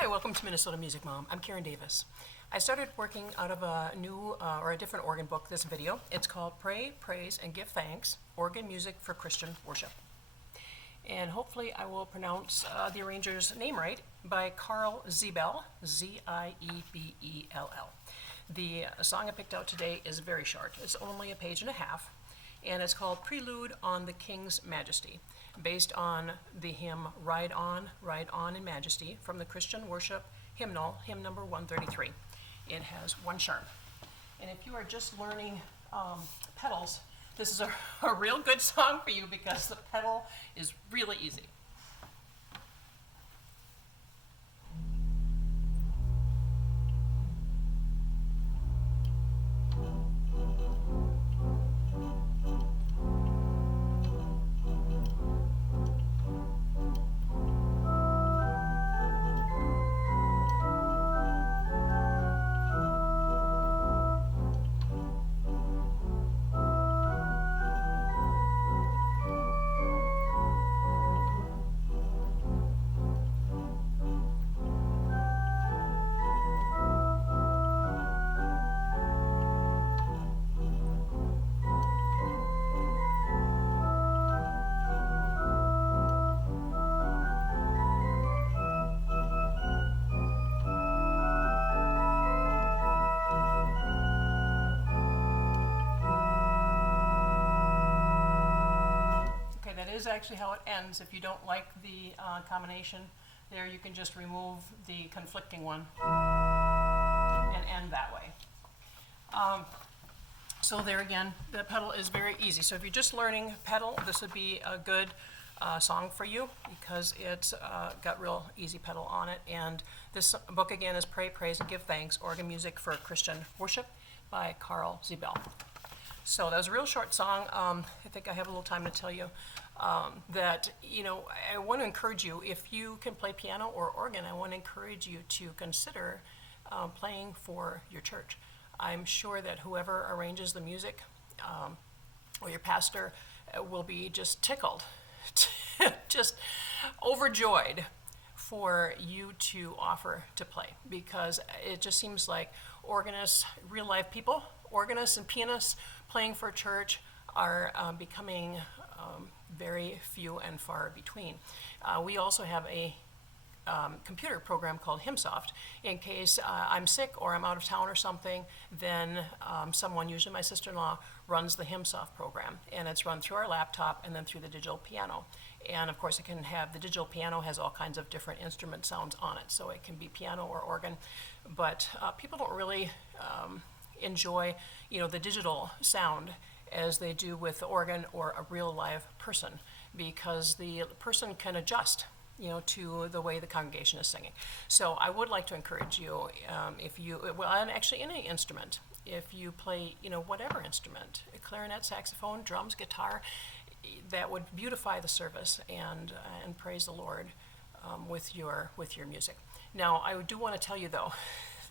Hi, welcome to Minnesota Music Mom. I'm Karen Davis. I started working out of a new or a different organ book this video. It's called Pray, Praise, and Give Thanks, Organ Music for Christian Worship. And hopefully I will pronounce the arranger's name right, by Carl Ziebell, Z-I-E-B-E-L-L. The song I picked out today is very short. It's only a page and a half, and it's called Prelude on the King's Majesty, based on the hymn Ride On in Majesty from the Christian Worship Hymnal, hymn number 133. It has one sharp. And if you are just learning pedals, this is a real good song for you because the pedal is really easy. Is actually how it ends. If you don't like the combination there, you can just remove the conflicting one and end that way. So there again, the pedal is very easy. So if you're just learning pedal, this would be a good song for you because it's got real easy pedal on it. And this book again is Pray, Praise, and Give Thanks, Organ Music for Christian Worship by Carl Ziebell. So that was a real short song. I think I have a little time to tell you that, I want to encourage you, if you can play piano or organ, I want to encourage you to consider playing for your church. I'm sure that whoever arranges the music or your pastor will be just tickled, just overjoyed for you to offer to play, because it just seems like organists, real life people, organists and pianists playing for church are becoming very few and far between. We also have a computer program called HymnSoft. In case I'm sick or I'm out of town or something, then someone, usually my sister-in-law, runs the HymnSoft program, and it's run through our laptop and then through the digital piano. And of course it can have, the digital piano has all kinds of different instrument sounds on it, so it can be piano or organ, but people don't really enjoy the digital sound as they do with the organ or a real live person, because the person can adjust to the way the congregation is singing. So I would like to encourage you, if you, well, and actually any instrument, if you play, whatever instrument, clarinet, saxophone, drums, guitar, that would beautify the service and praise the Lord with your music. Now, I do want to tell you though,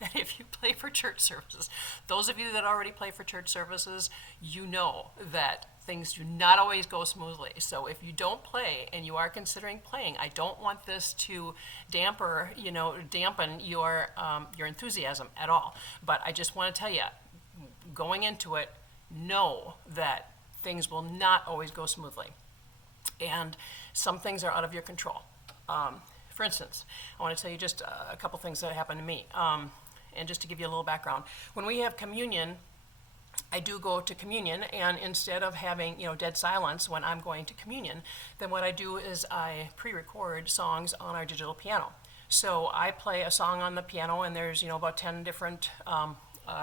that if you play for church services, those of you that already play for church services, you know that things do not always go smoothly. So if you don't play and you are considering playing, I don't want this to dampen your enthusiasm at all. But I just want to tell you, going into it, know that things will not always go smoothly, and some things are out of your control. For instance, I want to tell you just a couple things that happened to me. And just to give you a little background, when we have communion, I do go to communion, and instead of having dead silence when I'm going to communion, then what I do is I pre-record songs on our digital piano. So I play a song on the piano, and there's about 10 different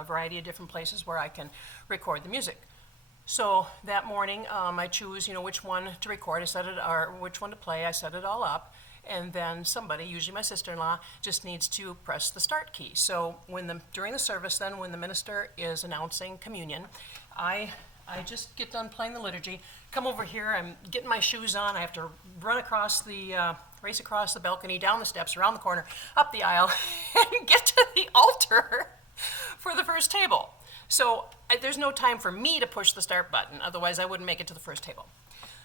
variety of different places where I can record the music. So that morning, I choose which one to record. I set it, or which one to play. I set it all up. And then somebody, usually my sister-in-law, just needs to press the start key. So during the service, then when the minister is announcing communion, I just get done playing the liturgy, come over here, I'm getting my shoes on, I have to race across the balcony, down the steps, around the corner, up the aisle, and get to the altar for the first table. So there's no time for me to push the start button, otherwise I wouldn't make it to the first table.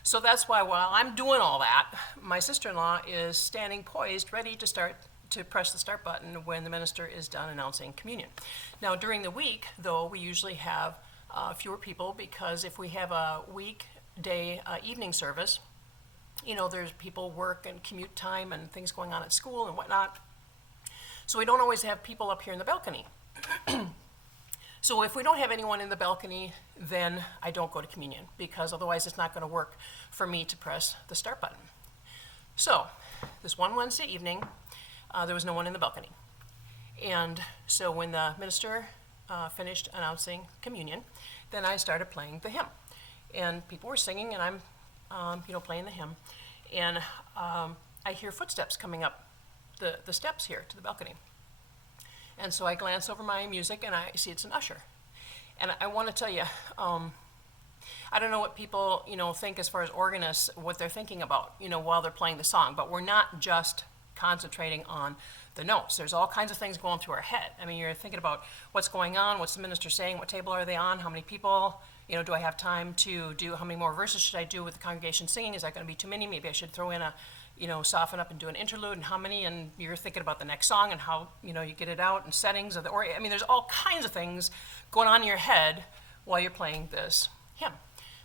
So that's why while I'm doing all that, my sister-in-law is standing poised, ready to start to press the start button when the minister is done announcing communion. Now, during the week, though, we usually have fewer people, because if we have a weekday evening service, you know, there's people work and commute time and things going on at school and whatnot. So we don't always have people up here in the balcony. So if we don't have anyone in the balcony, then I don't go to communion, because otherwise it's not going to work for me to press the start button. So this one Wednesday evening, there was no one in the balcony. And so when the minister finished announcing communion, then I started playing the hymn. And people were singing, and I'm playing the hymn. And I hear footsteps coming up the steps here to the balcony. And so I glance over my music, and I see it's an usher. And I want to tell you, I don't know what people, think as far as organists, what they're thinking about, while they're playing the song. But we're not just concentrating on the notes. There's all kinds of things going through our head. I mean, you're thinking about what's going on, what's the minister saying, what table are they on, how many people, do I have time to do, how many more verses should I do with the congregation singing? Is that going to be too many? Maybe I should throw in a, soften up and do an interlude, and how many, and you're thinking about the next song and how, you get it out and settings of the, or, I mean, there's all kinds of things going on in your head while you're playing this hymn.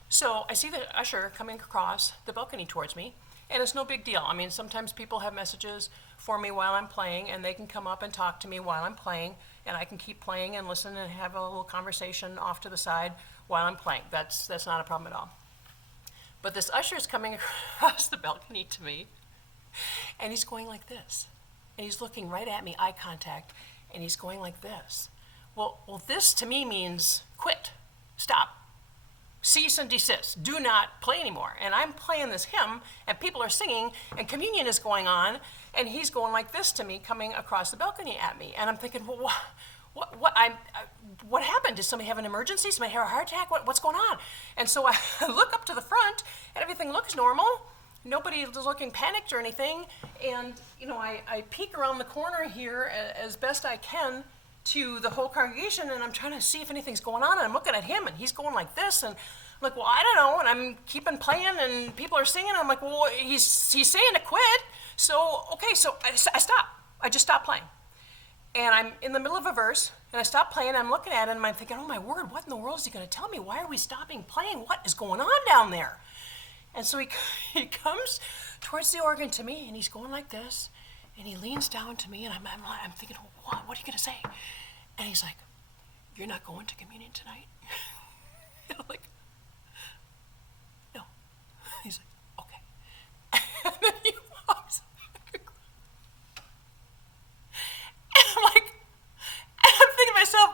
So I see the usher coming across the balcony towards me, and it's no big deal. I mean, sometimes people have messages for me while I'm playing, and they can come up and talk to me while I'm playing, and I can keep playing and listen and have a little conversation off to the side while I'm playing. That's not a problem at all. But this usher is coming across the balcony to me, and he's going like this. And he's looking right at me, eye contact, and he's going like this. Well, this to me means quit, stop, cease and desist, do not play anymore. And I'm playing this hymn, and people are singing, and communion is going on, and he's going like this to me, coming across the balcony at me. And I'm thinking, well, what happened? Did somebody have an emergency? Somebody have a heart attack? What's going on? And so I look up to the front, and everything looks normal. Nobody is looking panicked or anything. And, I peek around the corner here as best I can to the whole congregation, and I'm trying to see if anything's going on. And I'm looking at him, and he's going like this. And I'm like, well, I don't know. And I'm keeping playing, and people are singing. And I'm like, well, he's saying to quit. So, okay, so I stop. I just stop playing. And I'm in the middle of a verse, and I stop playing, I'm looking at it, and I'm thinking, oh my word, what in the world is he going to tell me? Why are we stopping playing? What is going on down there? And so he comes towards the organ to me, and he's going like this, and he leans down to me, and I'm thinking, what are you going to say? And he's like, you're not going to communion tonight? And I'm like, no. He's like, okay. And then he walks. And I'm thinking to myself,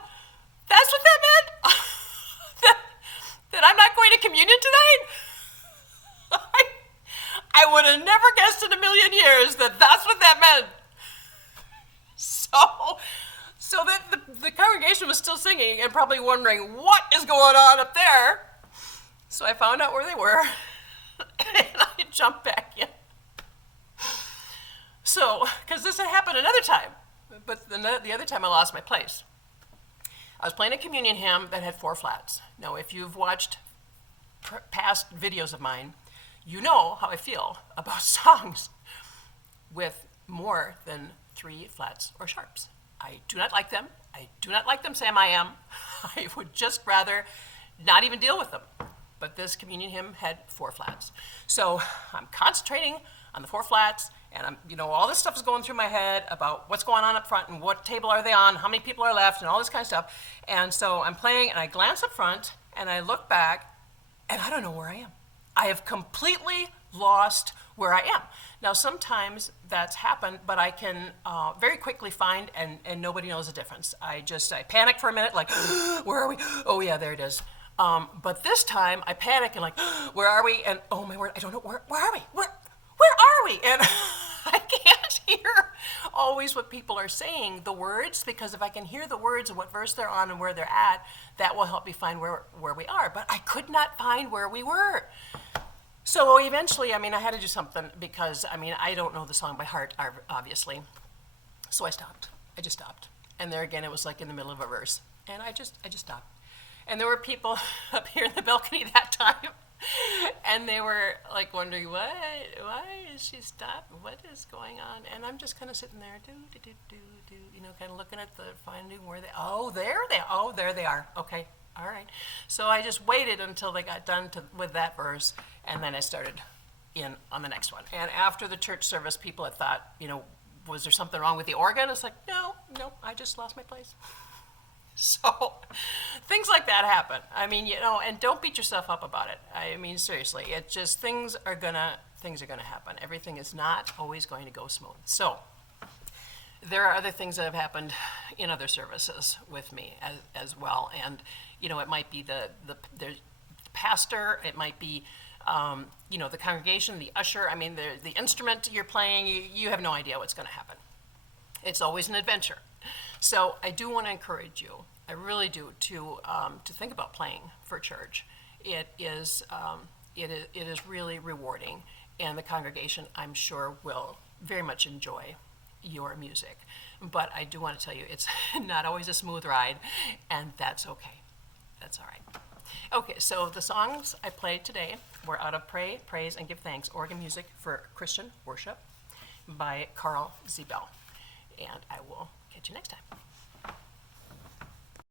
that's what that meant? that I'm not going to communion tonight? I would have never guessed in a million years that that's what that meant. So that the congregation was still singing and probably wondering, what is going on up there? So I found out where they were, and I jumped back in. So, because this had happened another time. But the other time I lost my place. I was playing a communion hymn that had 4 flats. Now, if you've watched past videos of mine, you know how I feel about songs with more than 3 flats or sharps. I do not like them. I do not like them, Sam, I am. I would just rather not even deal with them. But this communion hymn had 4 flats. So I'm concentrating on the 4 flats, and I'm, all this stuff is going through my head about what's going on up front and what table are they on, how many people are left, and all this kind of stuff. And so I'm playing, and I glance up front, and I look back, and I don't know where I am. I have completely lost where I am. Now, sometimes that's happened, but I can very quickly find, and nobody knows the difference. I panic for a minute, like, where are we? Oh, yeah, there it is. But this time, I panic and like, where are we? And oh my word, I don't know, where are we? Where are we? And I can't hear always what people are saying, the words, because if I can hear the words and what verse they're on and where they're at, that will help me find where we are. But I could not find where we were. So eventually, I had to do something because, I don't know the song by heart, obviously. So I stopped. I just stopped. And there again, it was like in the middle of a verse. And I just stopped. And there were people up here in the balcony that time And they were like wondering, why is she stopped? What is going on? And I'm just kind of sitting there, kind of looking at the, finding where there they are. Okay, all right. So I just waited until they got done with that verse, and then I started in on the next one. And after the church service, people had thought, was there something wrong with the organ? It's like, no, I just lost my place. So things like that happen. I mean, and don't beat yourself up about it. I mean, seriously, it's just things are gonna happen. Everything is not always going to go smooth. So there are other things that have happened in other services with me as well. And, it might be the pastor, it might be, the congregation, the usher. I mean, the instrument you're playing, you have no idea what's going to happen. It's always an adventure. So I do want to encourage you, I really do, to think about playing for church. It is really rewarding, and the congregation, I'm sure, will very much enjoy your music. But I do want to tell you, it's not always a smooth ride, and that's okay. That's all right. Okay, so the songs I played today were out of Pray, Praise, and Give Thanks, Organ Music for Christian Worship by Carl Ziebell. And I will catch you next time.